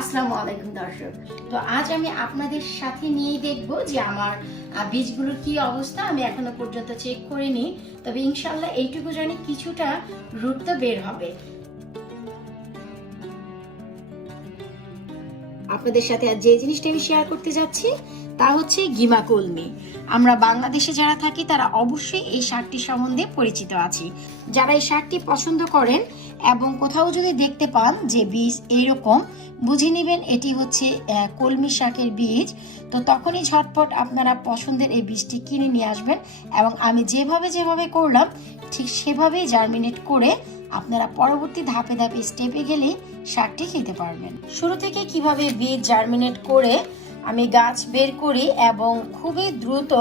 আসসালামু আলাইকুম দর্শক। তো আজ আমি আপনাদের সাথে নিয়ে দেখব যে আমার বীজগুলোর কি অবস্থা। আমি এখনো পর্যন্ত চেক করিনি, তবে ইনশাআল্লাহ এইটুকু জানি কিছুটা রুট তো বের হবে। আপনাদের সাথে আজ যে জিনিসটা আমি শেয়ার করতে যাচ্ছি তা হচ্ছে গিমা কলমি। আমরা বাংলাদেশে যারা থাকি তারা অবশ্যই এই শাকটি সম্বন্ধে পরিচিত আছি। যারা এই শাকটি পছন্দ করেন এবং কোথাও যদি দেখতে পান যে বীজ এইরকম, বুঝে নেবেন এটি হচ্ছে কলমি শাকের বীজ। তো তখনই ঝটপট আপনারা পছন্দের এই বীজটি কিনে নিয়ে আসবেন এবং আমি যেভাবে করলাম ঠিক সেভাবেই জার্মিনেট করে আপনারা পরবর্তী ধাপে স্টেপে গেলেই শাকটি খেতে পারবেন। শুরু থেকে কিভাবে বীজ জার্মিনেট করে আমি গাছ বের করি এবং খুবই দ্রুত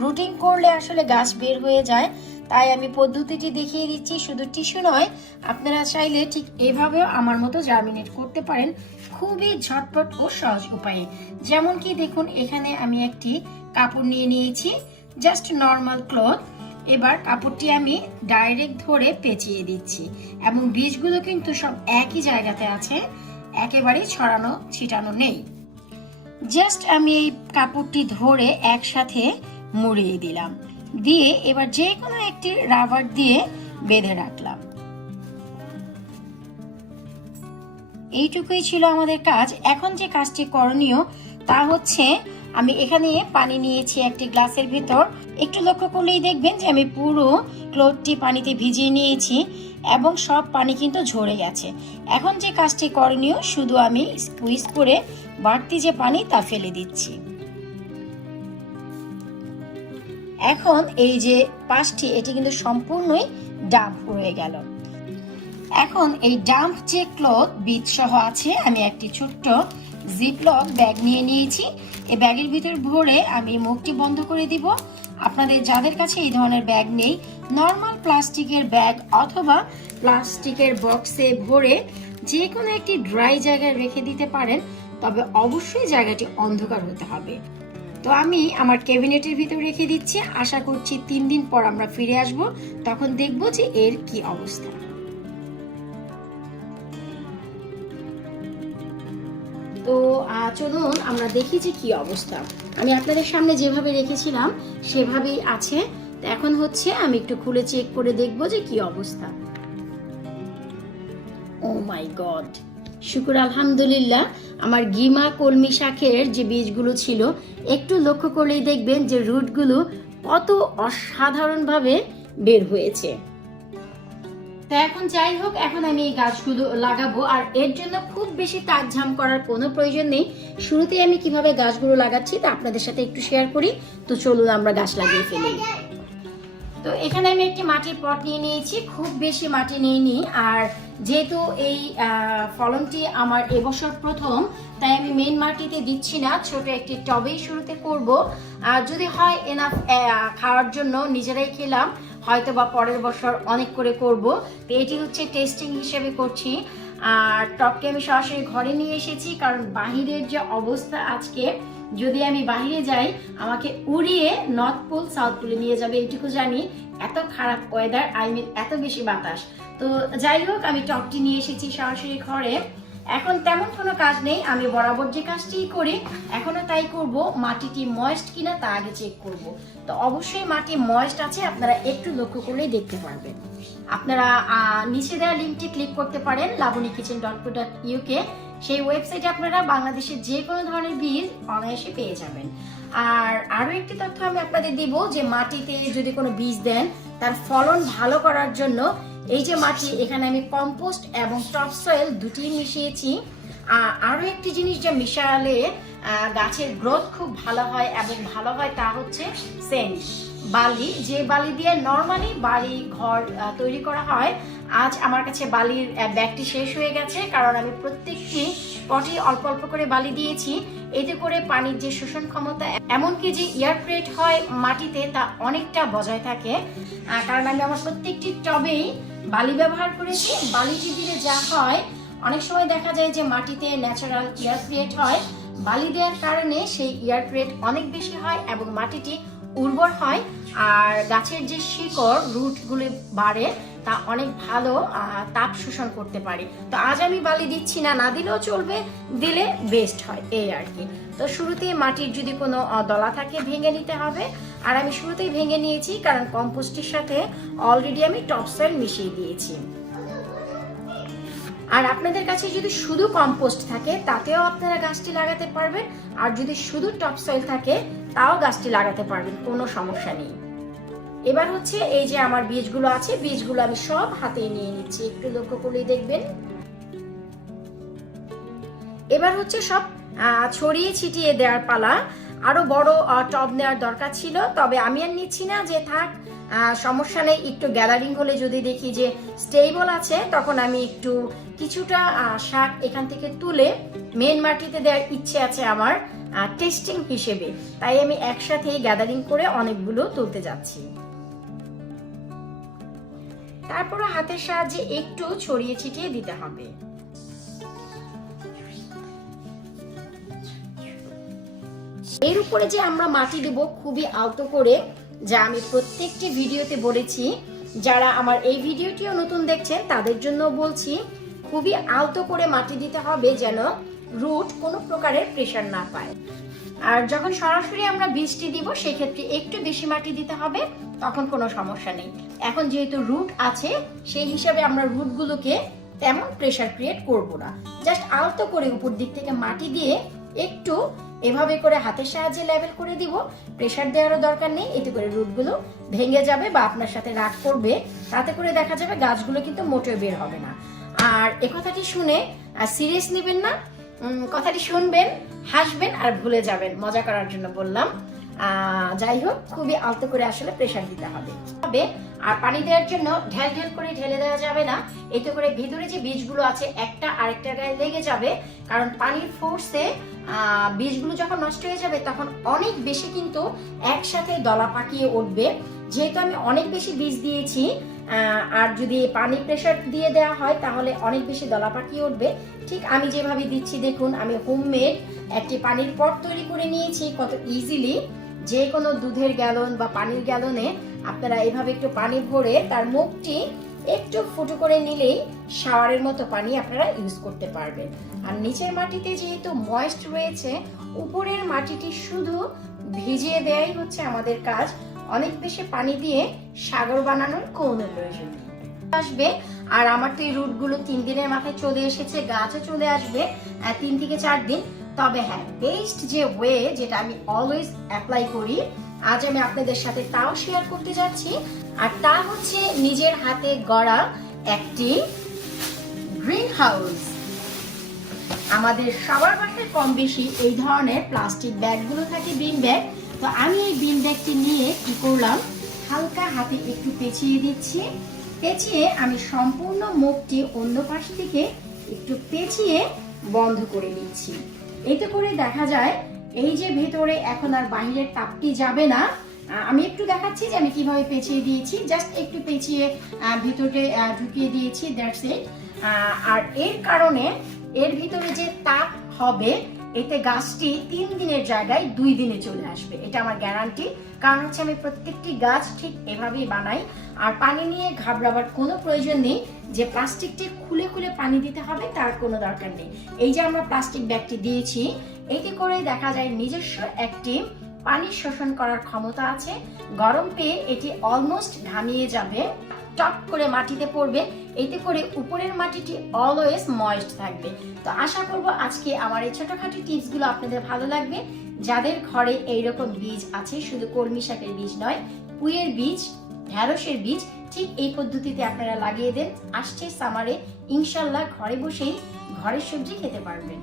রুটিং করলে আসলে গাছ বের হয়ে যায়, তাই আমি পদ্ধতিটি দেখিয়ে দিচ্ছি। শুধু টিস্যু নয়, আপনারা চাইলে ঠিক এভাবেও আমার মতো জার্মিনেট করতে পারেন খুবই ঝটপট ও সহজ উপায়ে। যেমন কি দেখুন, এখানে আমি একটি কাপড় নিয়ে নিয়েছি, জাস্ট নর্মাল ক্লথ। এবার কাপড়টি আমি ডাইরেক্ট ধরে পেঁচিয়ে দিচ্ছি এবং বীজগুলো কিন্তু সব একই জায়গাতে আছে, একেবারেই ছড়ানো ছিটানো নেই। জাস্ট আমি এই কাপড়টি ধরে একসাথে মুড়িয়ে দিলাম, দিয়ে এবার যে কোনো একটি রাবার দিয়ে বেঁধে রাখলাম। এইটুকুই ছিল আমাদের কাজ। এখন যে কাজটি করণীয় তা হচ্ছে, আমি এখানে পানি নিয়েছি একটি গ্লাসের ভিতর। একটু লক্ষ্য করলেই দেখবেন যে আমি পুরো ক্লথটি পানিতে ভিজিয়ে নিয়েছি এবং সব পানি কিন্তু ঝরে গেছে। এখন যে কাজটি করণীয়, শুধু আমি স্কুইজ করে বাড়তি যে পানি তা ফেলে দিচ্ছি। এখন এই যে পাশটি, এটি কিন্তু সম্পূর্ণই ডাম্প হয়ে গেল। এখন এই ডাম্প যে ক্লথ বীজ সহ আছে, আমি একটি ছোট্ট জিপলক ব্যাগ নিয়ে নিয়েছি। এই ব্যাগের ভিতর ভরে আমি মুখটি বন্ধ করে দিব। আপনাদের যাদের কাছে এই ধরনের ব্যাগ নেই, নর্মাল প্লাস্টিকের ব্যাগ অথবা প্লাস্টিকের বক্সে ভরে যে কোনো একটি ড্রাই জায়গায় রেখে দিতে পারেন, তবে অবশ্যই জায়গাটি অন্ধকার হতে হবে। তো আমি আমার ক্যাবিনেটের ভিতর রেখে দিচ্ছি। আশা করছি 3 দিন পর আমরা ফিরে আসব, তখন দেখব যে এর কি অবস্থা। তো চলুন আমরা দেখি যে কি অবস্থা। আমি আপনাদের সামনে যেভাবে রেখেছিলাম সেভাবেই আছে। তো এখন হচ্ছে আমি একটু খুলে চেক করে দেখব যে কি অবস্থা। ও মাই গড, শুকর আলহামদুলিল্লাহ, আমার গিমা কলমি শাকের যে বীজগুলো ছিল, একটু লক্ষ্য করলেই দেখবেন যে রুটগুলো কত অসাধারণভাবে বের হয়েছে। তো এখন যাই হোক, এখন আমি এই গাছগুলো লাগাবো, আর এর জন্য খুব বেশি তাড়ঝাম করার কোনো প্রয়োজন নেই। শুরুতেই আমি কিভাবে গাছগুলো লাগাচ্ছি তা আপনাদের সাথে একটু শেয়ার করি। তো চলুন আমরা গাছ লাগিয়ে ফেলি। তো এখানে আমি একটি মাটির পট নিয়ে নিয়েছি, খুব বেশি মাটি নিইনি। আর যেহেতু এই ফলনটি আমার এবছর প্রথম, তাই আমি মেইন মাটিতে দিচ্ছি না, ছোট একটি টবেই শুরুতে করব। আর যদি হয় এনাফ খাওয়ার জন্য নিজেরাই খেলাম, হয়তো বা পরের বছর অনেক করে করব। তো এটি হচ্ছে টেস্টিং হিসেবে করছি। আর টবকে আমি সরাসরি ঘরে নিয়ে এসেছি, কারণ বাহিরের যে অবস্থা আজকে, যদি আমি বাইরে যাই আমাকে উড়িয়ে নর্থ পোল সাউথ পোলে নিয়ে যাবে, এইটুকু জানি। এত খারাপ ওয়েদার, এত বেশি বাতাস। তো যাই হোক, আমি টবটি নিয়ে এসেছি সরাসরি ঘরে। এখন তেমন কোনো কাজ নেই, আমি বরাবর যে কাজটি করি এখনো তাই করব। মাটিটি ময়েস্ট কিনা তা আগে চেক করব। তো অবশ্যই মাটি ময়েস্ট আছে, আপনারা একটু লক্ষ্য করলেই দেখতে পারবেন। আপনারা নিচে দেওয়া লিঙ্কটি ক্লিক করতে পারেন, labonykitchen.co.uk। সেই ওয়েবসাইটে আপনারা বাংলাদেশের যে কোনো ধরনের বীজ অনায়াসে পেয়ে যাবেন। আর আরো একটি তথ্য আমি আপনাদের দিব, যে মাটিতে যদি কোনো বীজ দেন তার ফলন ভালো করার জন্য এই যে মাটি, এখানে আমি কম্পোস্ট এবং টপ সয়েল দুটি মিশিয়েছি। আরো একটি জিনিস যা মিশালে গাছের গ্রোথ খুব ভালো হয় এবং ভালো হয় তা হচ্ছে সেন্ড বালি, যে বালি দিয়ে নর্মালি বাড়ি ঘর তৈরি করা হয়। আজ আমার কাছে বালির ব্যাগটি শেষ হয়ে গেছে, কারণ আমি প্রত্যেকটি পটে অল্প অল্প করে বালি দিয়েছি। এতে করে পানির যে শোষণ ক্ষমতা, এমনকি যে এয়ার প্রেট হয় মাটিতে, তা অনেকটা বজায় থাকে। কারণ আমি আমার প্রত্যেকটি টবেই বালি ব্যবহার করেছি। বালিটি দিলে যা হয়, অনেক সময় দেখা যায় যে মাটিতে ন্যাচারাল এয়ার ক্রিয়েট হয়, বালি দেওয়ার কারণে সেই এয়ার ক্রিয়েট অনেক বেশি হয় এবং মাটিটি উর্বর হয়। আর গাছের যে শিকড় রুটগুলো বাড়ে, তা অনেক ভালো তাপ শোষণ করতে পারে। তো আজ আমি বালি দিচ্ছি না, না দিলেও চলবে, দিলে বেস্ট হয় এই আর কি। তো শুরুতেই মাটির যদি কোনো দলা থাকে ভেঙে নিতে হবে, আর আমি শুরুতেই ভেঙে নিয়েছি কারণ কম্পোস্টের সাথে অলরেডি আমি টপসয়েল মিশিয়ে দিয়েছি। আর আপনাদের কাছে যদি শুধু কম্পোস্ট থাকে তাতেও আপনারা গাছটি লাগাতে পারবেন, আর যদি শুধু টপসয়েল থাকে তাও গাছটি লাগাতে পারবেন, কোনো সমস্যা নেই। এবার হচ্ছে এই যে আমার বীজগুলো আছে, বীজগুলো আমি সব হাতে নিয়ে নিচ্ছি, একটু লক্ষ্য করলেই দেখবেন। এবার হচ্ছে সব ছড়িয়ে ছিটিয়ে দেওয়ার পালা। আরো বড় টব নেওয়ার দরকার ছিল, তবে আমি আর নিচ্ছি না, যে থাক সমস্যা নেই। একটু গ্যাদারিং হলে যদি দেখি যে স্টেবল আছে, তখন আমি একটু কিছুটা শাক এখান থেকে তুলে মেন মাটিতে দেওয়ার ইচ্ছে আছে আমার টেস্টিং হিসেবে, তাই আমি একসাথে গ্যাদারিং করে অনেকগুলো তুলতে যাচ্ছি। তারপরে হাতের সাহায্যে একটু ছড়িয়ে ছিটিয়ে দিতে হবে। এর উপরে যে আমরা মাটি দেব খুবই আলতো করে, যা আমি প্রত্যেকটি ভিডিওতে বলেছি। যারা আমার এই ভিডিওটিও নতুন দেখছেন তাদের জন্য বলছি, খুবই আলতো করে মাটি দিতে হবে যেন রুট কোনো প্রকারের প্রেসার না পায়। আর যখন সরাসরি আমরা বীজটি দিব সেক্ষেত্রে একটু বেশি মাটি দিতে হবে, তখন কোনো সমস্যা নেই। এখন যেহেতু রুট আছে সেই হিসাবে আমরা রুটগুলোকে তেমন প্রেসার ক্রিয়েট করব না, জাস্ট আলতো করে উপর দিক থেকে মাটি দিয়ে একটু এভাবে করে হাতের সাহায্যে লেভেল করে দিব। প্রেসার দেওয়ারও দরকার নেই, এতে করে রুটগুলো ভেঙে যাবে বা আপনার সাথে রাগ করবে, তাতে করে দেখা যাবে গাছগুলো কিন্তু মোটেও বের হবে না। আর এ কথাটি শুনে সিরিয়াস নেবেন না, কথাটি শুনবেন, হাসবেন আর ভুলে যাবেন, মজা করার জন্য বললাম। যাই হোক, খুবই আলতো করে আসলে প্রেসার দিতে হবে। আর পানি দেওয়ার জন্য ঢেল ঢেল করে ঢেলে দেওয়া যাবে না, এতে করে ভিতরে যে বীজগুলো আছে একটা আরেকটা গায়ে লেগে যাবে, কারণ পানির ফোর্সে বীজগুলো যখন নষ্ট হয়ে যাবে তখন অনেক বেশি কিন্তু একসাথে দলা পাকিয়ে উঠবে। যেহেতু আমি অনেক বেশি বীজ দিয়েছি, আর যদি পানি প্রেসার দিয়ে দেওয়া হয় তাহলে অনেক বেশি দলা পাকিয়ে উঠবে। ঠিক আমি যেভাবে দিচ্ছি দেখুন, আমি হোমমেড একটি পানির পট তৈরি করে নিয়েছি কত ইজিলি। যে কোনো দুধের গ্যালন বা পানির গ্যালনে আপনারা এভাবে একটু পানি ভরে তার মুখটি একটু ফুটো করে নিলেই শাওয়ারের মতো পানি আপনারা ইউজ করতে পারবেন। আর নিচের মাটিতে যেহেতু ময়েস্ট রয়েছে, উপরের মাটিটি শুধু ভিজিয়ে দেওয়াই হচ্ছে আমাদের কাজ। অনেক বেশি পানি দিয়ে সাগর বানানোর কোনো প্রয়োজন নেই। আসবে আর আমার তো এই রুটগুলো 3 দিনের মাথায় চলে এসেছে, গাছও চলে আসবে 3 থেকে 4 দিন। তবে হ্যাঁ, বেস্ট যে ওয়ে যেটা আমি অলওয়েজ অ্যাপ্লাই করি, আজ আমি আপনাদের সাথে তাও শেয়ার করতে যাচ্ছি। আর তা হচ্ছে নিজের হাতে গড়া একটি গ্রিন হাউস। আমাদের সবার বাসায় কম বেশি এই ধরনের প্লাস্টিক ব্যাগগুলো থাকে, বিন ব্যাগ। তো আমি এই বিন ব্যাগটি নিয়ে কি করলাম, হালকা হাতে একটু পেঁচিয়ে দিচ্ছি। পেঁচিয়ে আমি সম্পূর্ণ মুখটি অন্য পাশ থেকে একটু পেঁচিয়ে বন্ধ করে দিচ্ছি। এতে করে দেখা যায় এই যে ভেতরে এখন আর বাহিরের তাপটি যাবে না। আমি একটু দেখাচ্ছি যে আমি কিভাবে পেঁচিয়ে দিয়েছি, জাস্ট একটু পেঁচিয়ে ভিতরে ঢুকিয়ে দিয়েছি, দ্যাটস ইট। আর এর কারণে এর ভিতরে যে তাপ হবে, এতে গাছটি 3 দিনের জায়গায় 2 দিনে চলে আসবে, এটা আমার গ্যারান্টি। কারণ হচ্ছে আমি প্রত্যেকটি গাছ ঠিক এভাবেই বানাই। আর পানি নিয়ে ঘাবড়াবার কোনো প্রয়োজন নেই, যে প্লাস্টিকটি খুলে খুলে পানি দিতে হবে তার কোনো দরকার নেই। এই যে আমরা প্লাস্টিক ব্যাগটি দিয়েছি, এতে করে দেখা যায় নিজস্ব একটি পানি শোষণ করার ক্ষমতা আছে। গরম পেয়ে এটি অলমোস্ট ঘামিয়ে যাবে, টপ করে মাটিতে পড়বে, এতে করে উপরের মাটিটি অলওয়েজ ময়েস্ট থাকবে। তো আশা করব আজকে আমার এই ছোটখাটো টিপসগুলো আপনাদের ভালো লাগবে। যাদের ঘরে এইরকম বীজ আছে, শুধু কলমি শাকের বীজ নয়, পুঁইয়ের বীজ, ঢেঁড়সের বীজ, ঠিক এই পদ্ধতিতে আপনারা লাগিয়ে দেন। আসছে সামারে ইনশাল্লাহ ঘরে বসেই ঘরের সবজি খেতে পারবেন।